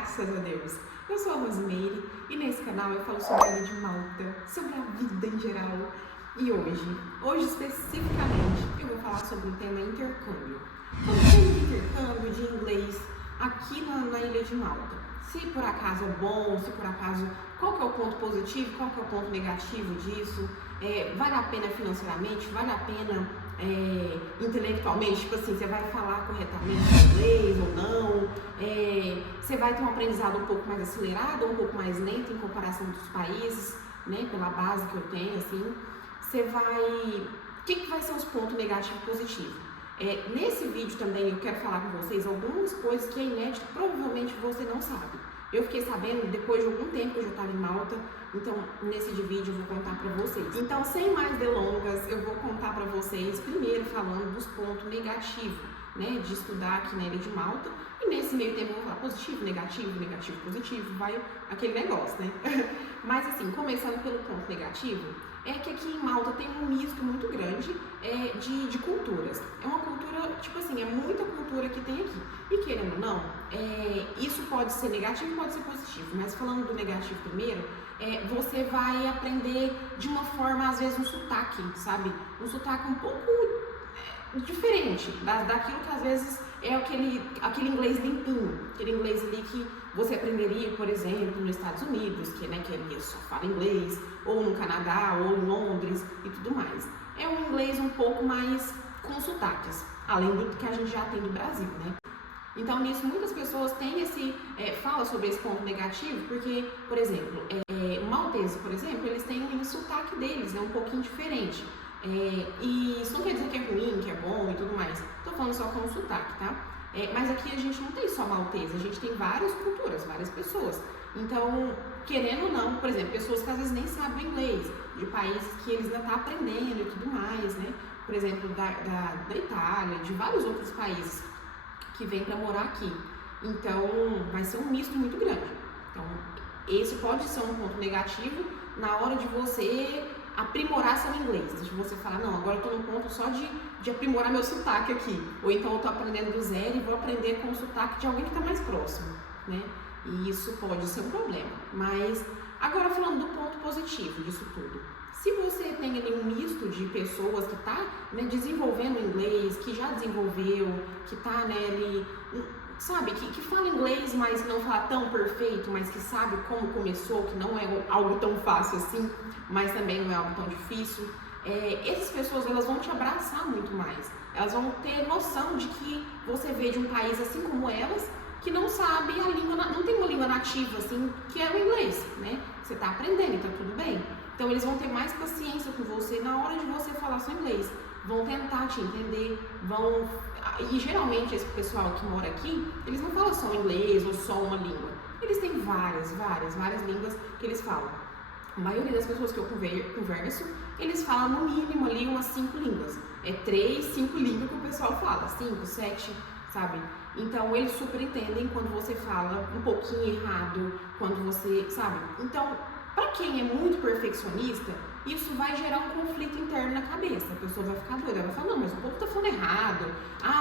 graças a Deus. Eu sou a Rosimeire e nesse canal eu falo sobre a Ilha de Malta, sobre a vida em geral. E hoje especificamente, eu vou falar sobre o tema intercâmbio. Sobre o tema de intercâmbio de inglês aqui na Ilha de Malta. Se por acaso é bom, se por acaso, qual que é o ponto positivo, qual que é o ponto negativo disso, vale a pena financeiramente, vale a pena intelectualmente, tipo assim, você vai falar corretamente inglês ou não, você vai ter um aprendizado um pouco mais acelerado ou um pouco mais lento em comparação dos países, né, pela base que eu tenho, assim, você vai... O que vai ser os pontos negativos e positivos? Nesse vídeo também eu quero falar com vocês algumas coisas que é inédito, provavelmente você não sabe. Eu fiquei sabendo depois de algum tempo que eu já estava em Malta, então nesse vídeo eu vou contar para vocês. Então, sem mais delongas, eu vou contar para vocês, primeiro falando dos pontos negativos, né, de estudar aqui na Ilha de Malta. E nesse meio tempo eu vou falar positivo, negativo, negativo, positivo, vai aquele negócio, né? Mas assim, começando pelo ponto negativo, é que aqui em Malta tem um misto muito grande de culturas. É uma cultura, tipo assim, é muita cultura que tem aqui. E querendo ou não, isso pode ser negativo e pode ser positivo. Mas falando do negativo primeiro, você vai aprender de uma forma, às vezes, um sotaque, sabe? Um sotaque um pouco diferente daquilo que às vezes é aquele inglês limpinho, aquele inglês ali que você aprenderia, por exemplo, nos Estados Unidos, que ele só fala inglês, ou no Canadá, ou em Londres e tudo mais. É um inglês um pouco mais com sotaques, além do que a gente já tem do Brasil, né? Então, nisso, muitas pessoas têm fala sobre esse ponto negativo, porque, por exemplo, o maltese, por exemplo, eles têm um sotaque deles, um pouquinho diferente. E isso não quer dizer que é ruim, que é bom e tudo mais. Tô falando só com o sotaque, tá? Mas aqui a gente não tem só maltese, a gente tem várias culturas, várias pessoas. Então, querendo ou não, por exemplo, pessoas que às vezes nem sabem inglês, de países que eles ainda estão aprendendo e tudo mais, né? Por exemplo, da Itália, de vários outros países que vêm para morar aqui. Então, vai ser um misto muito grande. Então, esse pode ser um ponto negativo na hora de você aprimorar seu inglês, de você falar, não, agora eu tô no ponto só de aprimorar meu sotaque aqui, ou então eu tô aprendendo do zero e vou aprender com o sotaque de alguém que tá mais próximo, né? E isso pode ser um problema. Mas, agora falando do ponto positivo disso tudo, se você tem ali um misto de pessoas que tá, né, desenvolvendo inglês, que já desenvolveu, que tá, né, ali, sabe, que fala inglês, mas não fala tão perfeito, mas que sabe como começou, que não é algo tão fácil assim, mas também não é algo tão difícil, essas pessoas, elas vão te abraçar muito mais. Elas vão ter noção de que você veio de um país assim como elas, que não sabe a língua, não tem uma língua nativa assim, que é o inglês, né? Você tá aprendendo, então tudo bem. Então eles vão ter mais paciência com você na hora de você falar seu inglês. Vão tentar te entender, e geralmente esse pessoal que mora aqui, eles não falam só inglês ou só uma língua. Eles têm várias línguas que eles falam. A maioria das pessoas que eu converso, eles falam no mínimo ali umas 5 línguas. 3, 5 línguas que o pessoal fala, 5, 7, sabe? Então eles super entendem quando você fala um pouquinho errado, quando você, sabe? Então, para quem é muito perfeccionista, isso vai gerar um conflito interno na cabeça. A pessoa vai ficar doida, vai falar, não, mas o povo tá falando errado,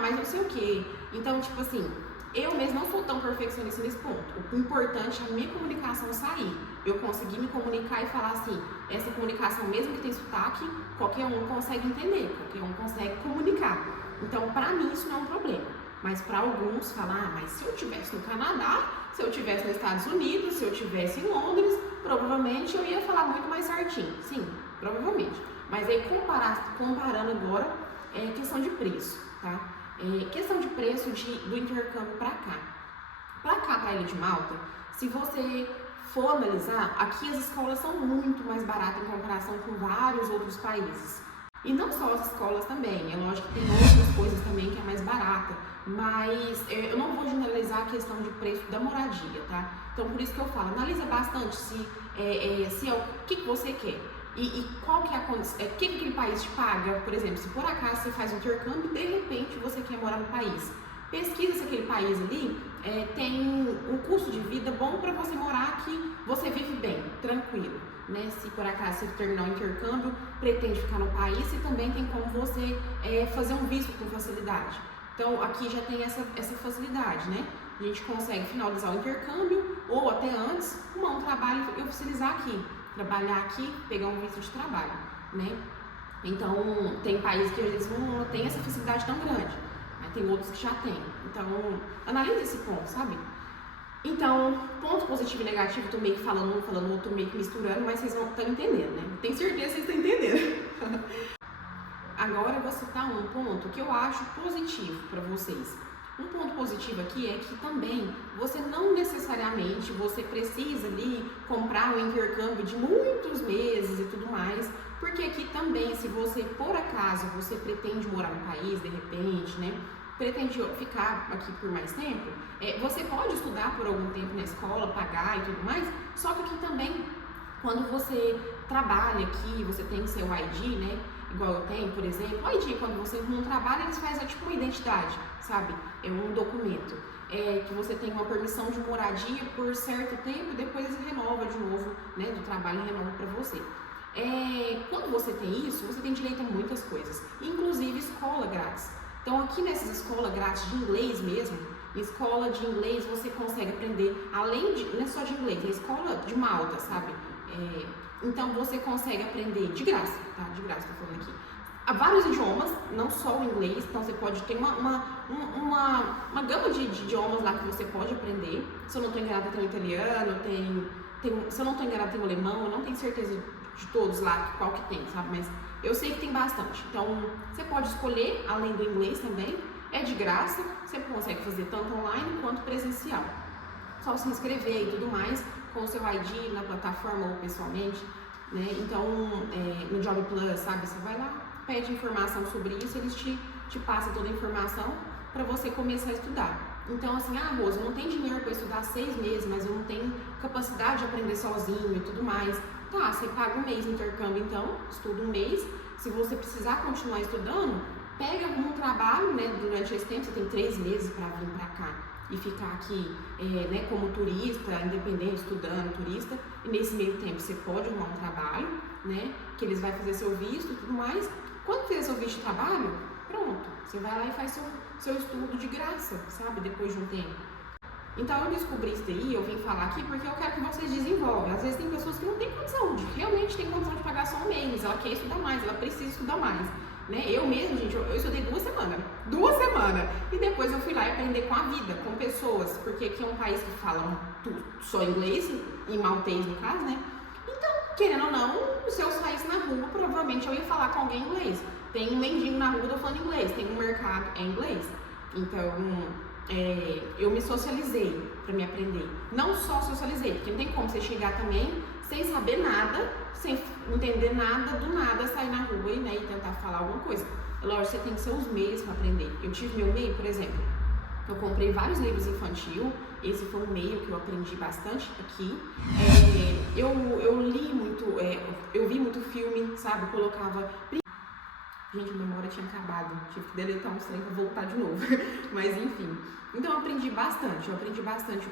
mas não sei o quê. Então, tipo assim, eu mesmo não sou tão perfeccionista nesse ponto. O importante é a minha comunicação sair. Eu conseguir me comunicar e falar assim, essa comunicação, mesmo que tem sotaque, qualquer um consegue entender, qualquer um consegue comunicar. Então, pra mim, isso não é um problema. Mas para alguns falar, mas se eu estivesse no Canadá, se eu estivesse nos Estados Unidos, se eu estivesse em Londres, provavelmente eu ia falar muito mais certinho. Sim, provavelmente. Mas aí comparando agora, questão de preço, tá? Questão de preço do intercâmbio para cá. Para cá, para a Ilha de Malta, se você for analisar, aqui as escolas são muito mais baratas em comparação com vários outros países. E não só as escolas também, é lógico que tem outras coisas também que é mais barata, mas eu não vou generalizar a questão de preço da moradia, tá? Então por isso que eu falo, analisa bastante se é o que você quer e qual que é a condição, o que aquele país te paga, por exemplo, se por acaso você faz um intercâmbio e de repente você quer morar no país. Pesquisa se aquele país ali tem um custo de vida bom para você morar, que você vive bem, tranquilo, né? Se por acaso você terminar o intercâmbio, pretende ficar no país, e também tem como você fazer um visto com facilidade. Então aqui já tem essa facilidade, né? a gente consegue finalizar o intercâmbio ou até antes arrumar um trabalho e oficializar aqui, trabalhar aqui, pegar um visto de trabalho, né? Então, tem países que às vezes não tem essa facilidade tão grande, mas tem outros que já tem. Então, analisa esse ponto, sabe? Então, ponto positivo e negativo, tô meio que falando um, falando outro, meio que misturando, mas vocês estão entendendo, né? Tenho certeza que vocês estão entendendo. Agora eu vou citar um ponto que eu acho positivo para vocês. Um ponto positivo aqui é que também você não necessariamente você precisa ali comprar um intercâmbio de muitos meses e tudo mais, porque aqui também, se você por acaso você pretende morar no país de repente, né? Pretende ficar aqui por mais tempo, você pode estudar por algum tempo na escola, pagar e tudo mais, só que aqui também, quando você trabalha aqui, você tem seu ID, né? Igual eu tenho, por exemplo, o ID, quando você não trabalha, eles fazem tipo uma identidade, sabe? É um documento, que você tem uma permissão de moradia por certo tempo e depois renova de novo, né? Do trabalho renova para você. Quando você tem isso, você tem direito a muitas coisas, inclusive escola grátis. Então aqui nessas escolas grátis de inglês mesmo, escola de inglês você consegue aprender, além de, não é só de inglês, é escola de Malta, sabe? Então você consegue aprender de graça, tá? De graça, tô falando aqui. Há vários idiomas, não só o inglês, então você pode ter uma gama de idiomas lá que você pode aprender. Se eu não estou enganada, tem o italiano, se eu não estou enganada, tem o alemão, eu não tenho certeza de todos lá qual que tem, sabe? Mas eu sei que tem bastante. Então você pode escolher, além do inglês também, é de graça, você consegue fazer tanto online quanto presencial. Só se inscrever e tudo mais, com o seu ID na plataforma ou pessoalmente, né? Então, no Job Plus, sabe? Você vai lá, pede informação sobre isso, eles te passam toda a informação para você começar a estudar. Então, assim, Rosa, eu não tenho dinheiro para estudar 6 meses, mas eu não tenho capacidade de aprender sozinho e tudo mais. Tá, você paga um mês de intercâmbio, então, estuda um mês. Se você precisar continuar estudando, pega um trabalho, né? Durante esse tempo, você tem 3 meses para vir para cá e ficar aqui, né, como turista, independente, estudando, turista, e nesse meio tempo você pode arrumar um trabalho, né, que eles vão fazer seu visto e tudo mais. Quando fizer seu visto de trabalho, pronto, você vai lá e faz seu estudo de graça, sabe, depois de um tempo. Então eu descobri isso daí, eu vim falar aqui porque eu quero que vocês desenvolvam. Às vezes tem pessoas que não têm condição, realmente tem condição de pagar só um mês, ela quer estudar mais, ela precisa estudar mais. Né? Eu mesmo, gente, eu estudei 2 semanas, e depois eu fui lá e aprender com a vida, com pessoas, porque aqui é um país que fala só inglês, em maltês no caso, né? Então, querendo ou não, se eu saísse na rua, provavelmente eu ia falar com alguém em inglês. Tem um mendigo na rua, eu tô falando inglês, tem um mercado, é inglês. Então, eu me socializei para me aprender. Não só socializei, porque não tem como você chegar também sem saber nada, sem entender nada, do nada sair na rua e tentar falar alguma coisa. Lógico, você tem que ser os meios para aprender. Eu tive meu meio, por exemplo, eu comprei vários livros infantil, esse foi um meio que eu aprendi bastante aqui. Eu li muito, eu vi muito filme, sabe? Colocava... Gente, a memória tinha acabado, tive que deletar um trem pra voltar de novo, mas enfim. Então eu aprendi bastante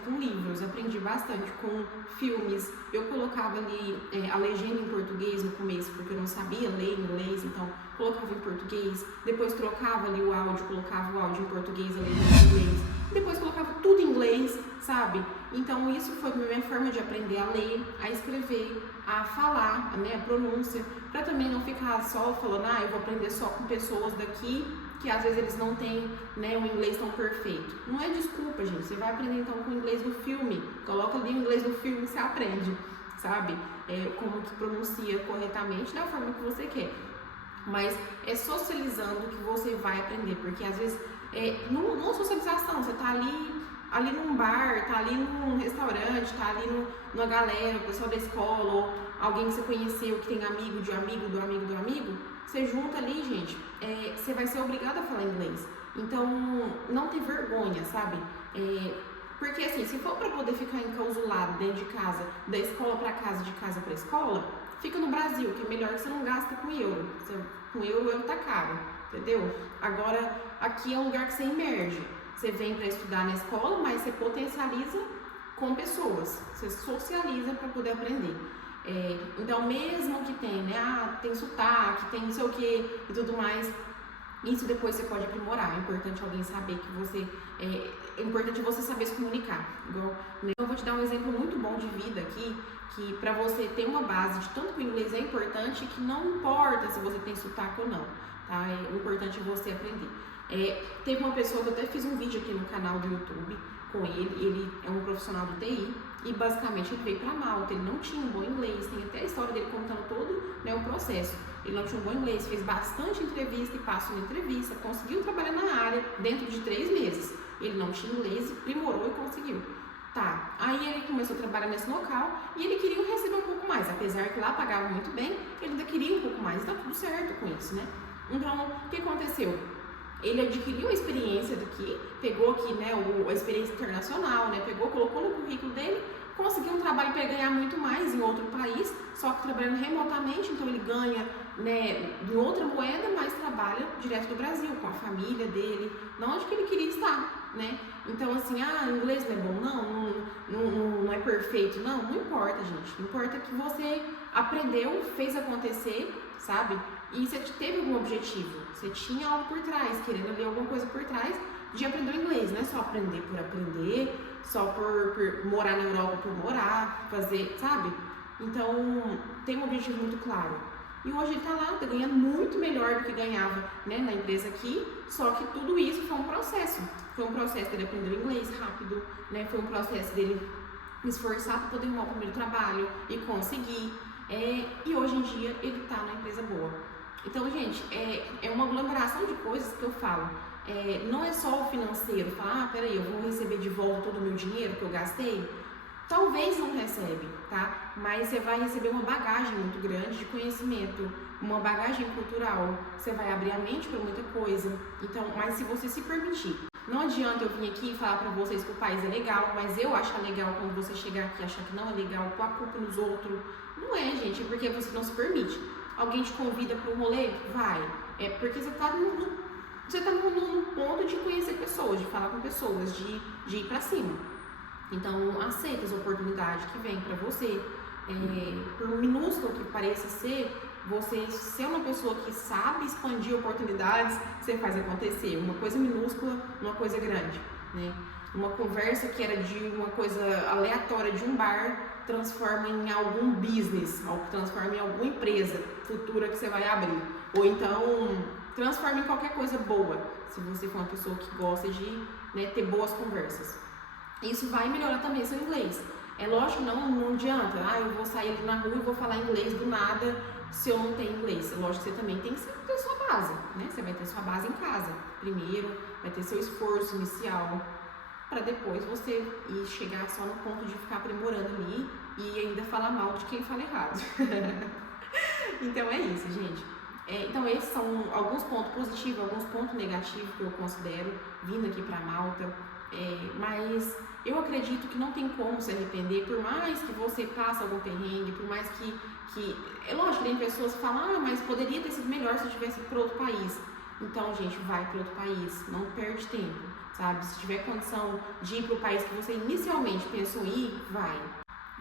com livros, aprendi bastante com filmes. Eu colocava ali a legenda em português no começo, porque eu não sabia ler inglês, então colocava em português, depois trocava ali o áudio, colocava o áudio em português, a legenda em inglês, depois colocava tudo em inglês, sabe? Então isso foi a minha forma de aprender a ler, a escrever, a falar, né, a pronúncia, para também não ficar só falando, eu vou aprender só com pessoas daqui, que às vezes eles não têm, né, um inglês tão perfeito. Não é desculpa, gente, você vai aprender então com o inglês do filme, coloca ali o inglês do filme e você aprende, sabe? Como que pronuncia corretamente da forma que você quer. Mas é socializando que você vai aprender, porque às vezes, numa socialização, você tá ali num bar, tá ali num restaurante, tá ali numa galera, o pessoal da escola, ou alguém que você conheceu, que tem amigo de amigo, do amigo do amigo, você junta ali, gente, você vai ser obrigado a falar inglês. Então, não tem vergonha, sabe? Porque assim, se for para poder ficar enclausulado dentro de casa, da escola para casa, de casa para escola, fica no Brasil, que é melhor que você não gasta com euro. Com euro tá caro, entendeu? Agora, aqui é um lugar que você emerge. Você vem para estudar na escola, mas você potencializa com pessoas. Você socializa para poder aprender. Então, mesmo que tem, né? Tem sotaque, tem não sei o que e tudo mais, isso depois você pode aprimorar. É importante alguém saber que você É importante você saber se comunicar. Igual, né? Eu vou te dar um exemplo muito bom de vida aqui, que para você ter uma base de tanto que o inglês é importante, que não importa se você tem sotaque ou não, tá? O importante é você aprender. Teve uma pessoa que eu até fiz um vídeo aqui no canal do YouTube com ele é um profissional do TI e basicamente ele veio para Malta, ele não tinha um bom inglês, tem até a história dele contando todo, né, o processo. Ele não tinha um bom inglês, fez bastante entrevista e passou na entrevista, conseguiu trabalhar na área dentro de 3 meses. Ele não tinha inglês, primorou e conseguiu. Tá, aí ele começou a trabalhar nesse local e ele queria receber um pouco mais, apesar que lá pagava muito bem, ele ainda queria um pouco mais, e tá tudo certo com isso, né? Então, o que aconteceu? Ele adquiriu a experiência daqui, pegou aqui, né, a experiência internacional, né, colocou no currículo dele, conseguiu um trabalho para ele ganhar muito mais em outro país, só que trabalhando remotamente, então ele ganha, né, em outra moeda, mas trabalha direto do Brasil, com a família dele, não onde que ele queria estar, né? Então, assim, inglês não é bom, não é perfeito, não importa, gente, importa que você aprendeu, fez acontecer, sabe? E você teve algum objetivo, você tinha algo por trás, querendo ver alguma coisa por trás de aprender o inglês, não é só aprender por aprender, só por morar na Europa por morar, fazer, sabe? Então, tem um objetivo muito claro. E hoje ele tá lá, tá ganhando muito melhor do que ganhava, né, na empresa aqui, só que tudo isso foi um processo. Foi um processo dele aprender o inglês rápido, né, foi um processo dele esforçar para poder arrumar o primeiro trabalho e conseguir. E hoje em dia ele tá numa empresa boa. Então, gente, é uma aglomeração de coisas que eu falo. Não é só o financeiro, falar, peraí, eu vou receber de volta todo o meu dinheiro que eu gastei. Talvez não recebe, tá? Mas você vai receber uma bagagem muito grande de conhecimento, uma bagagem cultural, você vai abrir a mente para muita coisa. Então, mas se você se permitir, não adianta eu vir aqui e falar para vocês que o país é legal, mas eu achar legal quando você chegar aqui e achar que não é legal, pôr a culpa nos outros. Não é, gente, é porque você não se permite. Alguém te convida para um rolê? Vai. É porque você tá num ponto de conhecer pessoas, de falar com pessoas, de ir para cima. Então, aceita as oportunidades que vêm para você. Por minúsculo que pareça ser, você ser uma pessoa que sabe expandir oportunidades, você faz acontecer. Uma coisa minúscula, uma coisa grande, né? Uma conversa que era de uma coisa aleatória de um bar, transforma em algum business, transforma em alguma empresa futura que você vai abrir. Ou então, transforma em qualquer coisa boa, se você for uma pessoa que gosta de, né, ter boas conversas. Isso vai melhorar também seu inglês. É lógico, não adianta, eu vou sair ali na rua e vou falar inglês do nada se eu não tenho inglês. É lógico que você também tem que ter sua base, né? Você vai ter sua base em casa. Primeiro, vai ter seu esforço inicial, para depois você ir chegar só no ponto de ficar aprimorando ali e ainda falar mal de quem fala errado. Então é isso, gente. Então esses são alguns pontos positivos, alguns pontos negativos que eu considero vindo aqui para Malta. Mas eu acredito que não tem como se arrepender, por mais que você passe algum perrengue, por mais que é lógico, tem pessoas que falam, mas poderia ter sido melhor se eu tivesse ido para outro país. Então, gente, vai para outro país, não perde tempo, sabe? Se tiver condição de ir para o país que você inicialmente pensou em ir, vai.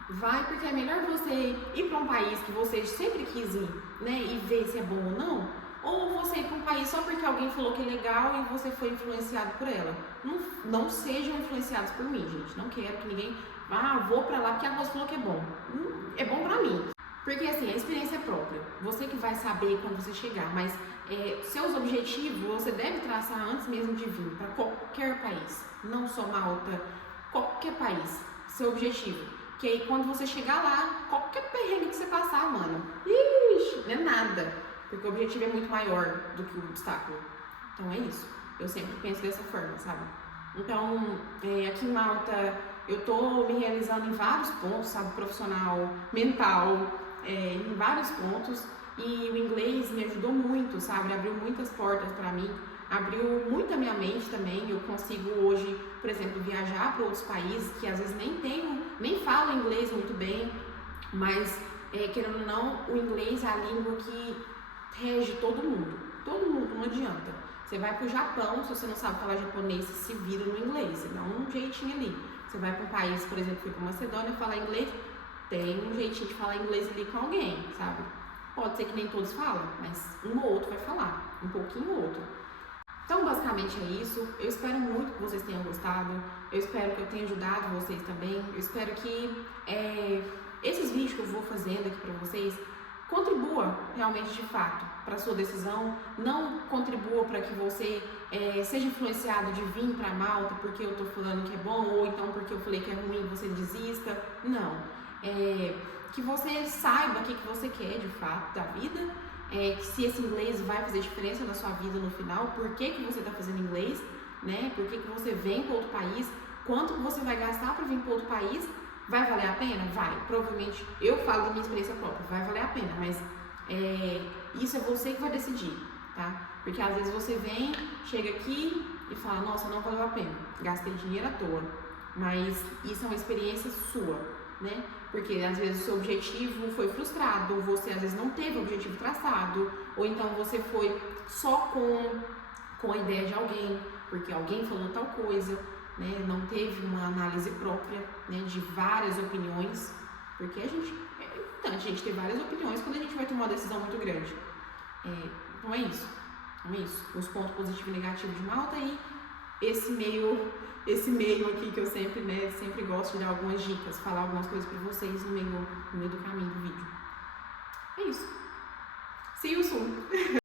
Vai, porque é melhor você ir para um país que você sempre quis ir, né, e ver se é bom ou não, ou você ir para um país só porque alguém falou que é legal e você foi influenciado por ela. Não sejam influenciados por mim, gente. Não quero que ninguém vou para lá porque a Rosa falou que é bom. É bom para mim. Porque assim, a experiência é própria. Você que vai saber quando você chegar, mas seus objetivos você deve traçar antes mesmo de vir para qualquer país. Não só Malta, qualquer país. Seu objetivo. Que aí quando você chegar lá, qualquer perrengue que você passar, mano, não é nada. Porque o objetivo é muito maior do que o obstáculo. Então é isso. Eu sempre penso dessa forma, sabe? Então, aqui em Malta, eu tô me realizando em vários pontos, sabe? Profissional, mental, em vários pontos. E o inglês me ajudou muito, sabe? Abriu muitas portas pra mim. Abriu muito a minha mente também. Eu consigo hoje, por exemplo, viajar para outros países que às vezes nem falam inglês muito bem, mas querendo ou não, o inglês é a língua que rege todo mundo. Todo mundo, não adianta. Você vai pro Japão, se você não sabe falar japonês, você se vira no inglês, você dá um jeitinho ali. Você vai para um país, por exemplo, fui para Macedônia falar inglês, tem um jeitinho de falar inglês ali com alguém, sabe? Pode ser que nem todos falam, mas um ou outro vai falar, um pouquinho ou outro. Então, basicamente é isso. Eu espero muito que vocês tenham gostado. Eu espero que eu tenha ajudado vocês também. Eu espero que esses vídeos que eu vou fazendo aqui pra vocês contribua realmente de fato para a sua decisão. Não contribua para que você seja influenciado de vir para Malta porque eu tô falando que é bom, ou então porque eu falei que é ruim você desista. Não. Que você saiba o que você quer de fato da vida. Que se esse inglês vai fazer diferença na sua vida no final, por que você está fazendo inglês, né? Por que você vem para outro país, quanto você vai gastar para vir para outro país, vai valer a pena? Vai, provavelmente, eu falo da minha experiência própria, vai valer a pena, mas isso é você que vai decidir, tá? Porque às vezes você vem, chega aqui e fala, nossa, não valeu a pena, gastei dinheiro à toa, mas isso é uma experiência sua, né? Porque às vezes o seu objetivo foi frustrado, você às vezes não teve o objetivo traçado, ou então você foi só com a ideia de alguém, porque alguém falou tal coisa, né? Não teve uma análise própria, né, de várias opiniões, porque é importante a gente ter várias opiniões quando a gente vai tomar uma decisão muito grande. Então é isso. Os pontos positivos e negativos de Malta e esse meio aqui que eu sempre gosto de dar algumas dicas, falar algumas coisas pra vocês no meio do caminho do vídeo. É isso. See you soon!